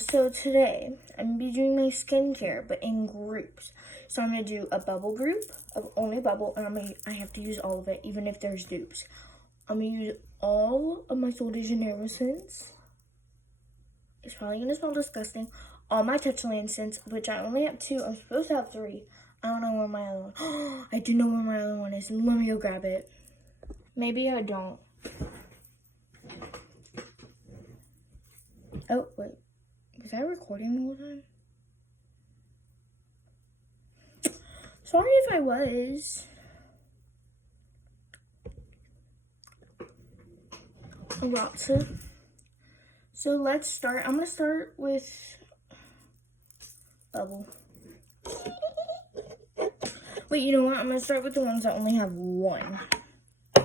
So today I'm gonna be doing my skincare, but in groups. So I'm gonna do a bubble group of only bubble, and I have to use all of it, even if there's dupes. I'm gonna use all of my Sol de Janeiro scents. It's probably gonna smell disgusting. All my Touchland scents, which I only have 2. I'm supposed to have 3. I don't know where my other one. I do know where my other one is. Let me go grab it. Maybe I don't. Oh wait, was I recording the whole time? Sorry if I was. So let's start. I'm gonna start with bubble. Wait, you know what? I'm gonna start with the ones that only have 1. So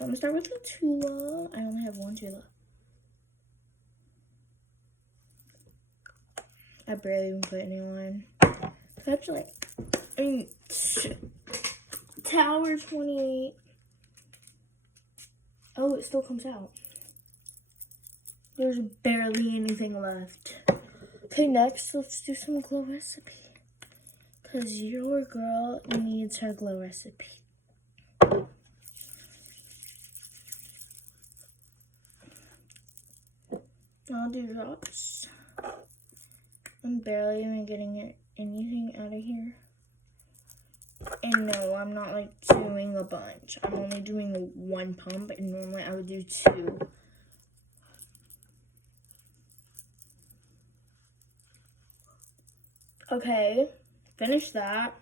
I'm gonna start with the Tula. I only have 1 Tula. I barely even put any on. Actually, I mean, Tower 28. Oh, it still comes out. There's barely anything left. Okay, next, let's do some glow recipe. Because your girl needs her glow recipe. I'll do drops. I'm barely even getting anything out of here. And no, I'm not like doing a bunch. I'm only doing 1 pump, and normally I would do 2. Okay, finish that.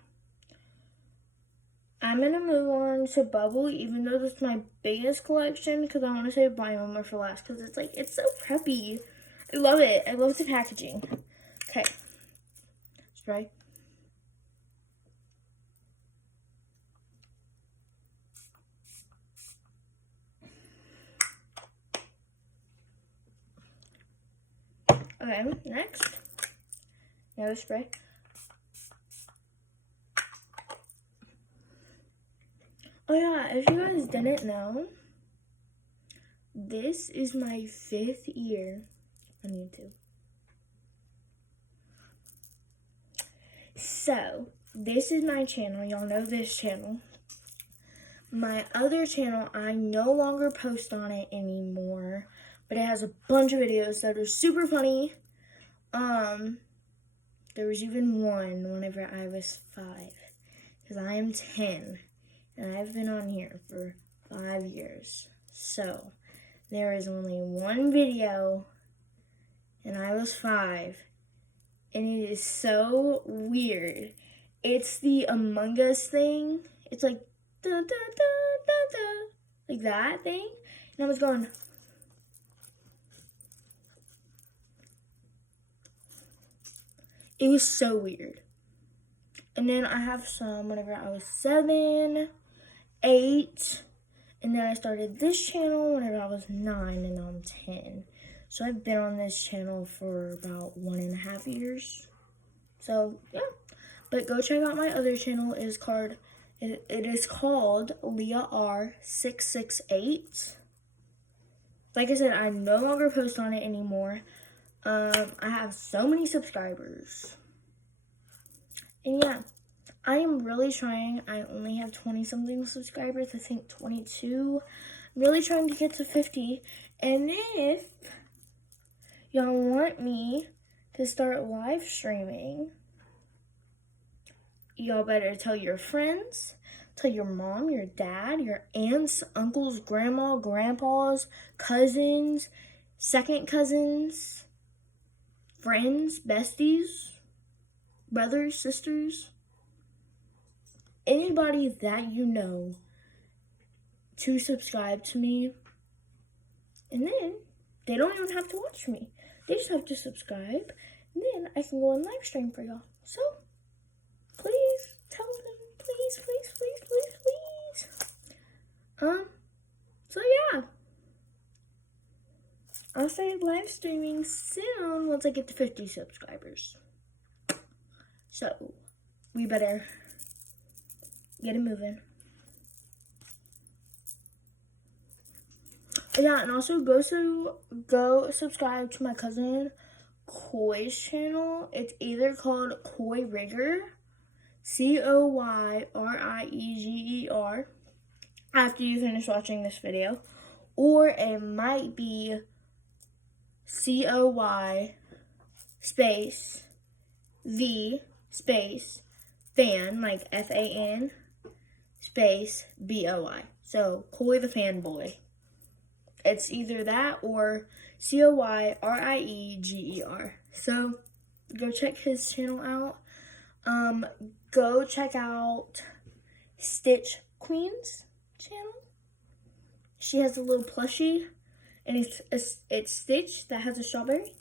I'm gonna move on to bubble, even though this is my biggest collection, because I want to save BYOMA for last, because it's so preppy. I love it. I love the packaging. Okay, spray. Okay, next, another spray. Oh yeah, if you guys didn't know, this is my 5th year on YouTube. So, this is my channel. Y'all know this channel. My other channel, I no longer post on it anymore, but it has a bunch of videos that are super funny. There was even one whenever I was 5, because I am 10, and I've been on here for 5 years. So, there is only one video, and I was 5, and it is so weird. It's the Among Us thing. It's like, da, da, da, da, da, like that thing. And I was going, it was so weird. And then I have some whenever I was 7, 8, and then I started this channel whenever I was 9, and now I'm 10. So I've been on this channel for about 1.5 years. So yeah, but go check out my other channel. It is called Leah R668. Like I said, I no longer post on it anymore. I have so many subscribers. And yeah, I am really trying. I only have 20-something subscribers. I think 22. I'm really trying to get to 50. And if y'all want me to start live streaming, y'all better tell your friends, tell your mom, your dad, your aunts, uncles, grandma, grandpas, cousins, second cousins, friends, besties, brothers, sisters, anybody that you know to subscribe to me. And then they don't even have to watch me. They just have to subscribe, and then I can go on live stream for y'all. So please tell them, please, please, please, please, please. So yeah, I'll start live streaming soon once I get to 50 subscribers. So we better get it moving. Yeah, and also go subscribe to my cousin Koi's channel. It's either called Koi Rigger, COYRIEGER, after you finish watching this video, or it might be COY space V space fan, like FAN space BOI. So Koi the Fanboy. It's either that or COYRIEGER. So go check his channel out. Go check out Stitch Queen's channel. She has a little plushie, and it's Stitch that has a strawberry.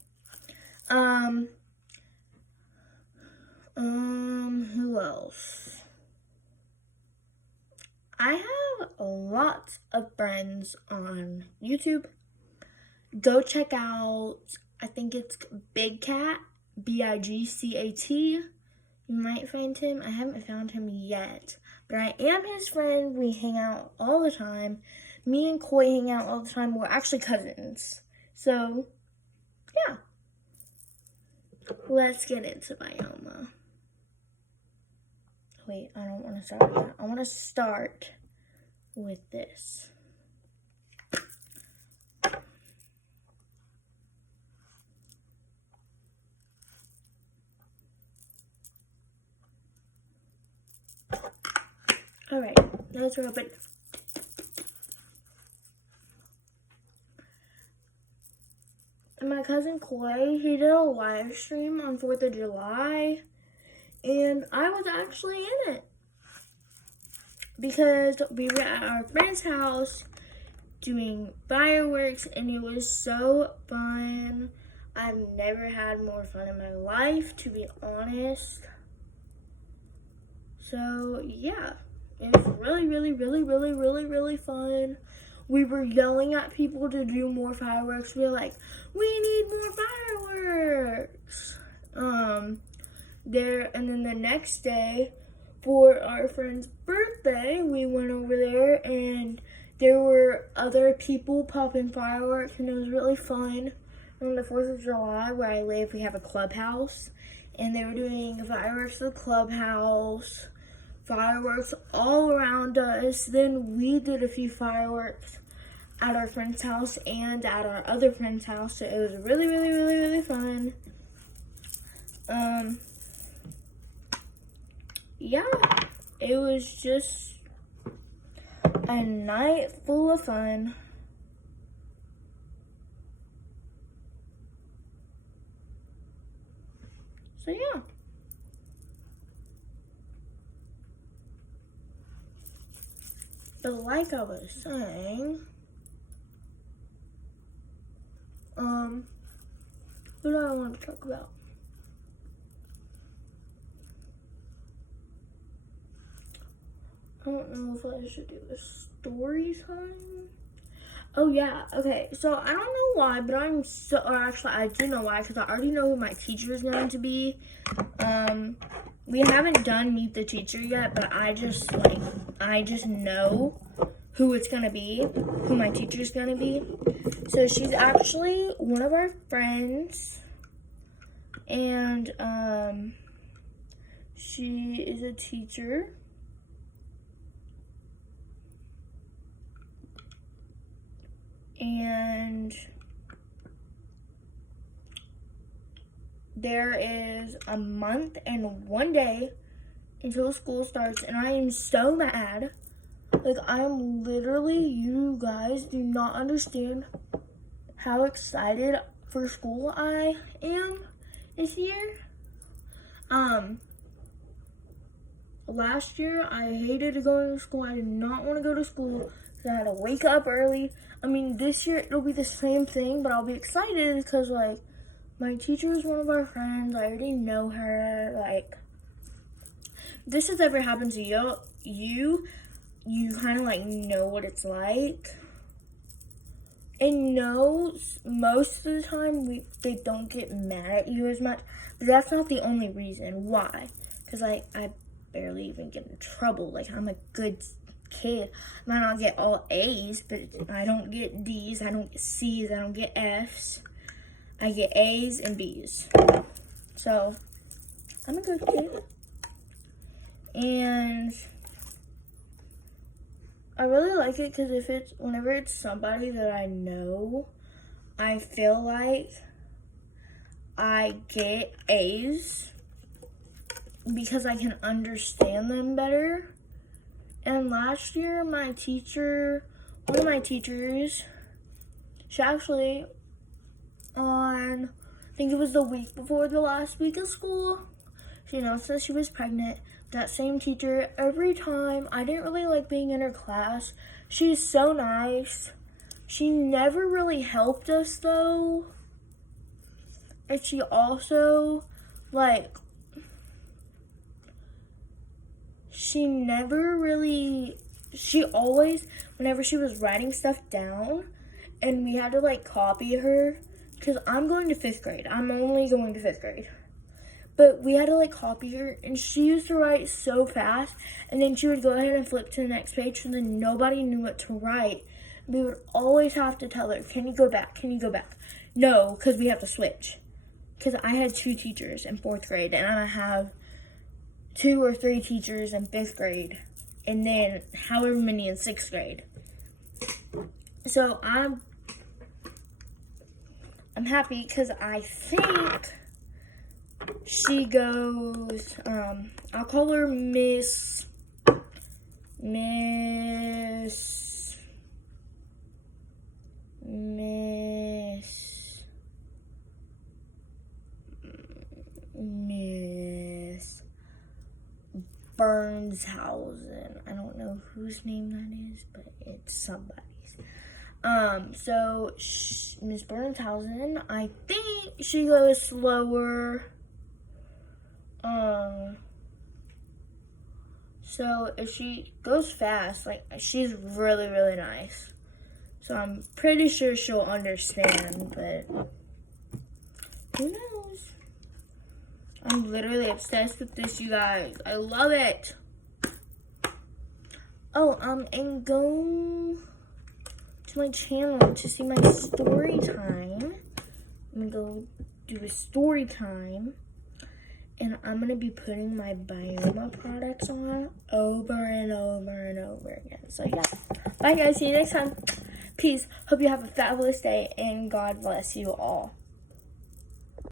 Who else? I have lots of friends on YouTube. Go check out, I think it's Big Cat, BIGCAT. You might find him. I haven't found him yet, but I am his friend. We hang out all the time. Me and Koi hang out all the time. We're actually cousins. So, yeah. Let's get into BYOMA. Wait, I don't want to start with that. I want to start with this. Alright, let's open. My cousin Koi, he did a live stream on 4th of July. And I was actually in it because we were at our friend's house doing fireworks, and it was so fun. I've never had more fun in my life, to be honest. So yeah, it was really fun. We were yelling at people to do more fireworks. We were like, we need more fireworks. And then the next day, for our friend's birthday, we went over there, and there were other people popping fireworks, and it was really fun. On the 4th of July, where I live, we have a clubhouse, and they were doing fireworks at the clubhouse, fireworks all around us. Then we did a few fireworks at our friend's house and at our other friend's house, so it was really fun. Yeah, it was just a night full of fun. So yeah. But like I was saying, what do I want to talk about? I don't know if I should do a story time. Oh yeah, okay. So I don't know why, but actually I do know why, because I already know who my teacher is going to be. We haven't done Meet the Teacher yet, but I just know who it's gonna be, who my teacher's gonna be. So she's actually one of our friends, and she is a teacher. And there is a month and 1 day until school starts, and I am so mad. Like, I'm literally, you guys do not understand how excited for school I am this year. Last year, I hated going to school. I did not want to go to school because I had to wake up early. I mean, this year, it'll be the same thing, but I'll be excited because, like, my teacher is one of our friends. I already know her. Like, if this has ever happened to you kind of, like, know what it's like. And no, most of the time, they don't get mad at you as much. But that's not the only reason. Why? Because, like, I barely even get in trouble. Like, I'm a good kid. I might not get all A's, but I don't get D's. I don't get C's. I don't get F's. I get A's and B's. So, I'm a good kid. And I really like it because whenever it's somebody that I know, I feel like I get A's because I can understand them better. And last year, one of my teachers, she actually, I think it was the week before the last week of school, she announced that she was pregnant. That same teacher, every time, I didn't really like being in her class. She's so nice. She never really helped us, though. And she also, she always, whenever she was writing stuff down, and we had to, copy her, because I'm going to 5th grade. I'm only going to 5th grade. But we had to, copy her, and she used to write so fast, and then she would go ahead and flip to the next page, so then nobody knew what to write. We would always have to tell her, can you go back? Can you go back? No, because we have to switch. Because I had 2 teachers in 4th grade, and I have 2 or 3 teachers in 5th grade, and then however many in 6th grade. So I'm happy because I think she goes, I'll call her Miss Burnshausen. I don't know whose name that is, but it's somebody's. So Miss Burnshausen, I think she goes slower. So if she goes fast, she's really, really nice. So I'm pretty sure she'll understand, but who knows? I'm literally obsessed with this, you guys. I love it. Oh, and go to my channel to see my story time. I'm gonna go do a story time. And I'm gonna be putting my BYOMA products on over and over and over again. So yeah. Bye guys, see you next time. Peace. Hope you have a fabulous day and God bless you all.